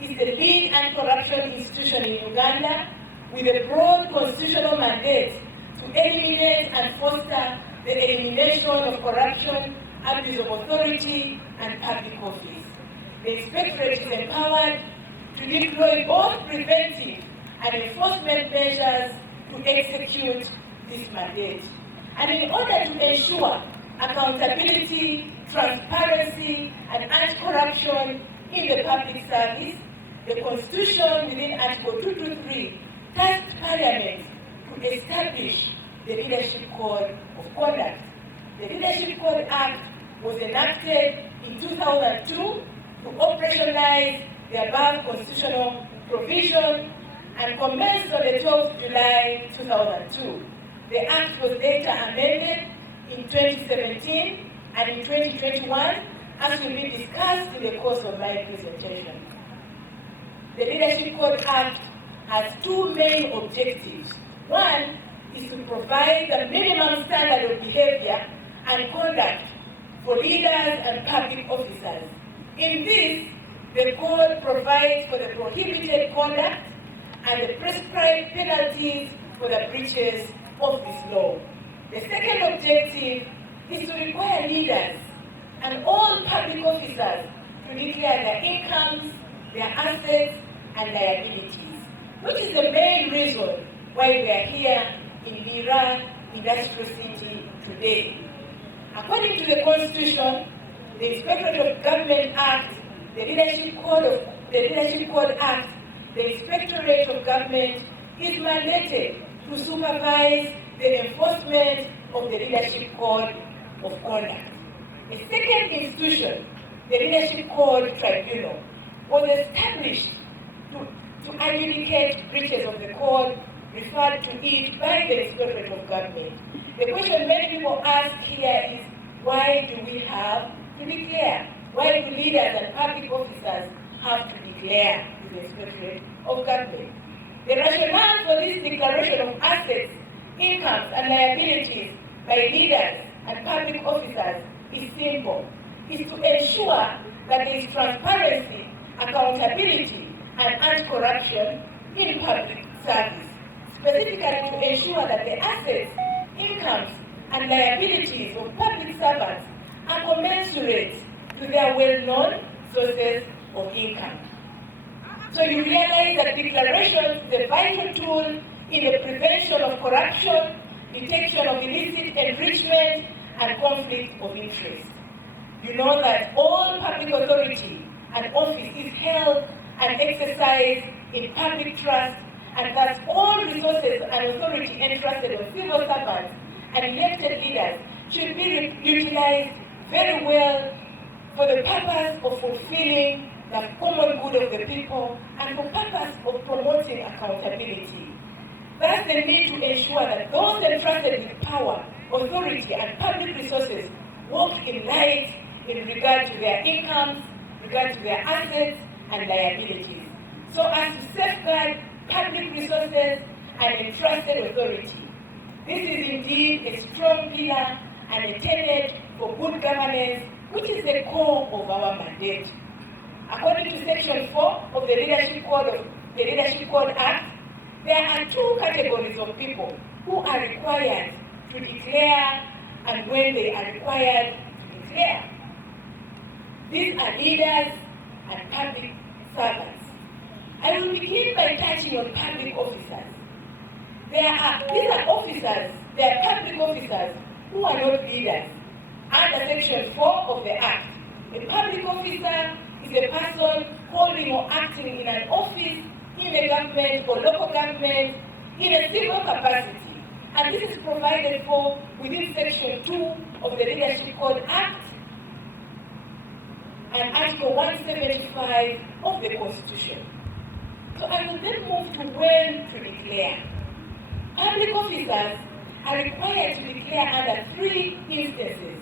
is the lead anti-corruption institution in Uganda with a broad constitutional mandate to eliminate and foster the elimination of corruption, abuse of authority, and public office. The Inspectorate is empowered to deploy both preventive and enforcement measures to execute this mandate. And in order to ensure accountability, transparency, and anti-corruption in the public service, the Constitution within Article 223 tasked Parliament to establish the Leadership Code of Conduct. The Leadership Code Act was enacted in 2002 to operationalize the above constitutional provision and commenced on the 12th July 2002. The Act was later amended in 2017 and in 2021, as will be discussed in the course of my presentation. The Leadership Code Act has two main objectives. One is to provide the minimum standard of behavior and conduct for leaders and public officers. In this, the Code provides for the prohibited conduct and the prescribed penalties for the breaches of this law. The second objective is to require leaders and all public officers to declare their incomes, their assets, and liabilities, which is the main reason why we are here in Lira Industrial City today. According to the Constitution, the Inspectorate of Government Act, the Leadership Code Act, the Inspectorate of Government is mandated to supervise the enforcement of the Leadership Code of Conduct. A second institution, the Leadership Code Tribunal, was established to adjudicate breaches of the code referred to it by the Inspectorate of Government. The question many people ask here is, why do we have to declare? Why do leaders and public officers have to declare to the Inspectorate of Government? The rationale for this declaration of assets, incomes, and liabilities by leaders and public officers is simple. It's to ensure that there is transparency, accountability, and anti-corruption in public service, specifically to ensure that the assets, incomes, and liabilities of public servants are commensurate to their well-known sources of income. So you realize that declarations is a vital tool in the prevention of corruption, detection of illicit enrichment, and conflict of interest. You know that all public authority and office is held and exercised in public trust, and thus all resources and authority entrusted on civil servants and elected leaders should be utilized very well for the purpose of fulfilling the common good of the people and for purpose of promoting accountability. Thus, the need to ensure that those entrusted with power, authority, and public resources work in light in regard to their incomes, regard to their assets, and liabilities, so as to safeguard public resources and entrusted authority. This is indeed a strong pillar and a tenet for good governance, which is the core of our mandate. According to Section 4 of the Leadership Code Act, there are two categories of people who are required to declare and when they are required to declare. These are leaders and public servants. I will begin by touching on public officers. These are officers, they are public officers who are not leaders. Under Section 4 of the Act, a public officer is a person holding or acting in an office in a government or local government in a civil capacity. And this is provided for within Section 2 of the Leadership Code Act and Article 175 of the Constitution. So I will then move to when to declare. Public officers are required to declare under 3 instances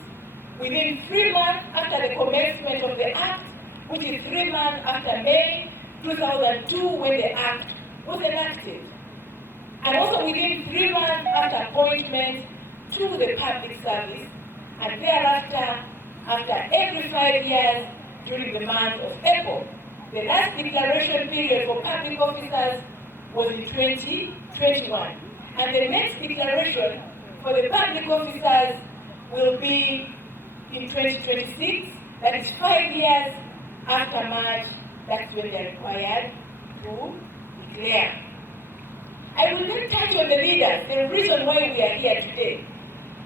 within 3 months after the commencement of the Act, which is 3 months after May 2002 when the Act was enacted, and also within 3 months after appointment to the public service, and thereafter after every 5 years during the month of April, The last declaration period for public officers was in 2021. And the next declaration for the public officers will be in 2026. That is 5 years after March. That's when they're required to declare. I will then touch on the leaders, the reason why we are here today.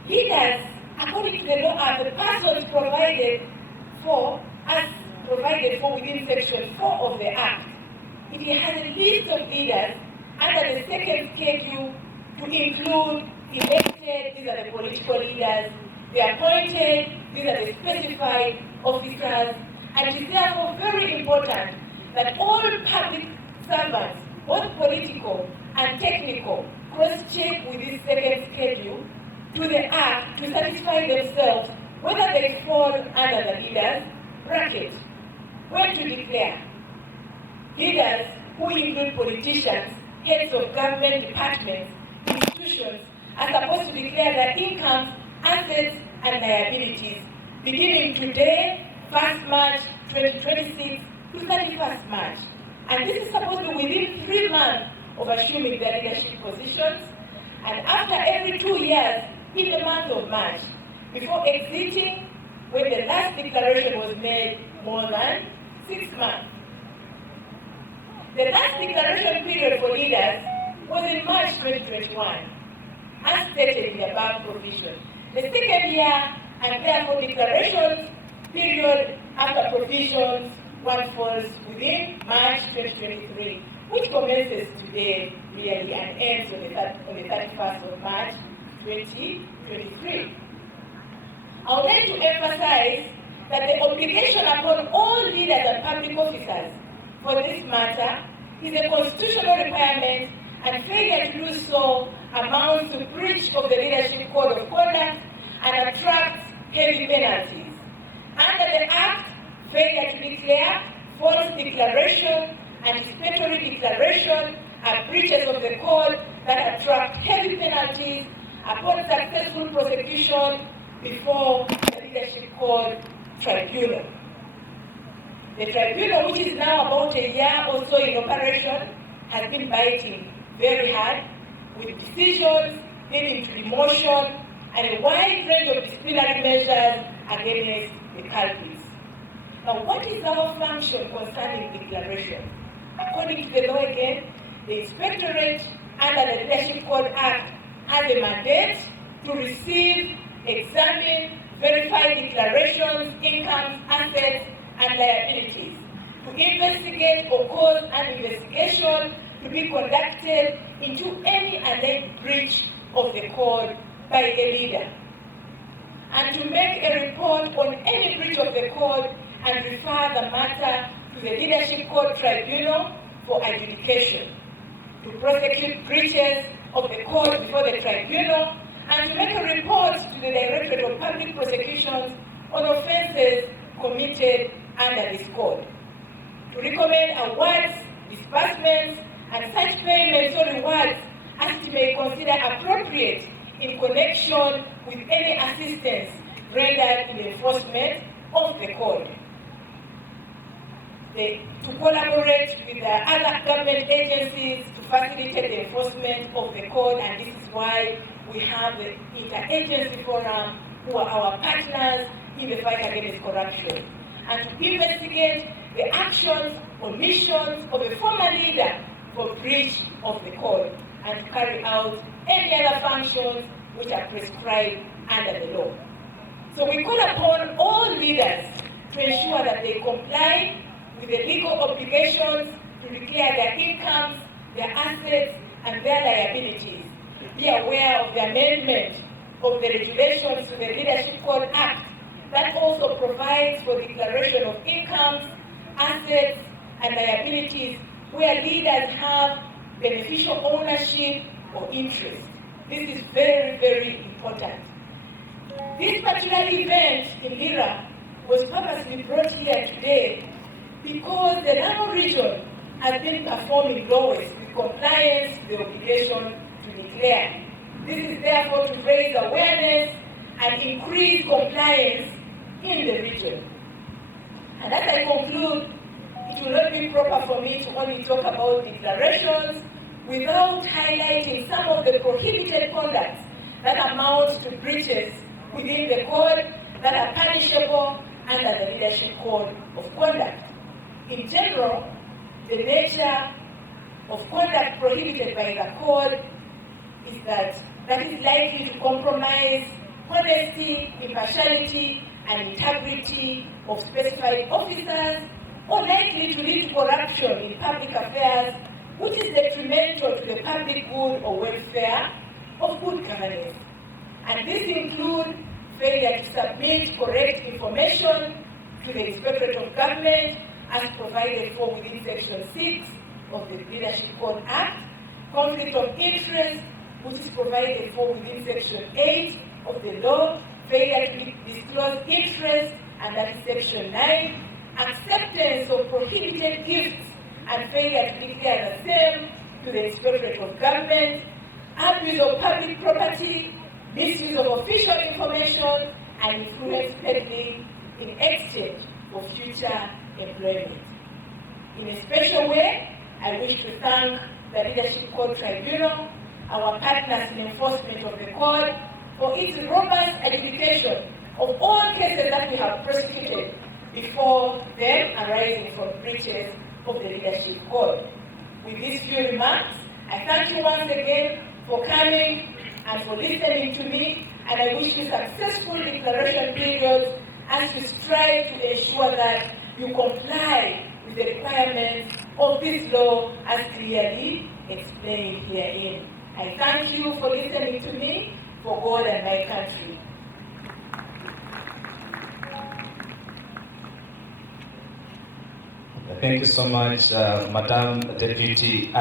Leaders, according to the law, are the persons provided for within Section 4 of the Act. It has a list of leaders under the second schedule to include elected, these are the political leaders, the appointed, these are the specified officers, and it is therefore very important that all public servants, both political and technical, cross-check with this second schedule to the Act to satisfy themselves whether they fall under the leaders bracket. When to declare. Leaders, who include politicians, heads of government departments, institutions, are supposed to declare their incomes, assets, and liabilities beginning today, 1st March 2026 to 31st March. And this is supposed to be within 3 months of assuming their leadership positions, and after every 2 years in the month of March, before exiting when the last declaration was made more than 6 months. The last declaration period for leaders was in March 2021, as stated in the above provision. The second year and therefore declarations period after provisions, one falls within March 2023, which commences today really and ends on the 31st of March 2023. I would like to emphasize that the obligation upon all leaders and public officers for this matter is a constitutional requirement, and failure to do so amounts to breach of the Leadership Code of Conduct and attracts heavy penalties. Under the Act, failure to declare, false declaration, anticipatory declaration are breaches of the code that attract heavy penalties upon successful prosecution before the Leadership Code Tribunal. The tribunal, which is now about a year or so in operation, has been biting very hard with decisions leading to demotion and a wide range of disciplinary measures against the culprits. Now, what is our function concerning declaration? According to the law again, the Inspectorate under the Leadership Code Act has a mandate to receive, examine, verify declarations, incomes, assets, and liabilities, to investigate or cause an investigation to be conducted into any alleged breach of the code by a leader, and to make a report on any breach of the code and refer the matter to the Leadership Code Tribunal for adjudication, to prosecute breaches of the code before the tribunal, and to make a report to the Directorate of Public Prosecutions on offences committed under this code, to recommend awards, disbursements, and such payments or rewards as it may consider appropriate in connection with any assistance rendered in the enforcement of the code. To collaborate with the other government agencies to facilitate the enforcement of the code, and this is why we have the interagency forum, who are our partners in the fight against corruption, and to investigate the actions or missions of a former leader for breach of the code, and to carry out any other functions which are prescribed under the law. So we call upon all leaders to ensure that they comply with the legal obligations to declare their incomes, their assets, and their liabilities. Be aware of the amendment of the regulations to the Leadership Code Act that also provides for declaration of incomes, assets, and liabilities where leaders have beneficial ownership or interest. This is very, very important. This particular event in Lira was purposely brought here today because the Lamu region has been performing lowest with compliance with the obligation to declare. This is therefore to raise awareness and increase compliance in the region. And as I conclude, it will not be proper for me to only talk about declarations without highlighting some of the prohibited conducts that amount to breaches within the code that are punishable under the Leadership Code of Conduct. In general, the nature of conduct prohibited by the code is that is likely to compromise honesty, impartiality, and integrity of specified officers, or likely to lead to corruption in public affairs, which is detrimental to the public good or welfare of good governance. And this includes failure to submit correct information to the Inspectorate of Government as provided for within Section 6 of the Leadership Code Act, conflict of interest, which is provided for within Section 8 of the law, failure to disclose interest, and that is Section 9, acceptance of prohibited gifts and failure to declare the same to the Inspectorate of Government, abuse of public property, misuse of official information, and influence peddling in exchange for future employment. In a special way, I wish to thank the Leadership Code Tribunal, our partners in enforcement of the code, for its robust adjudication of all cases that we have prosecuted before them arising from breaches of the Leadership Code. With these few remarks, I thank you once again for coming and for listening to me, and I wish you successful declaration periods as you strive to ensure that you comply with the requirements of this law as clearly explained herein. I thank you for listening to me, for God and my country. Thank you so much, Madam Deputy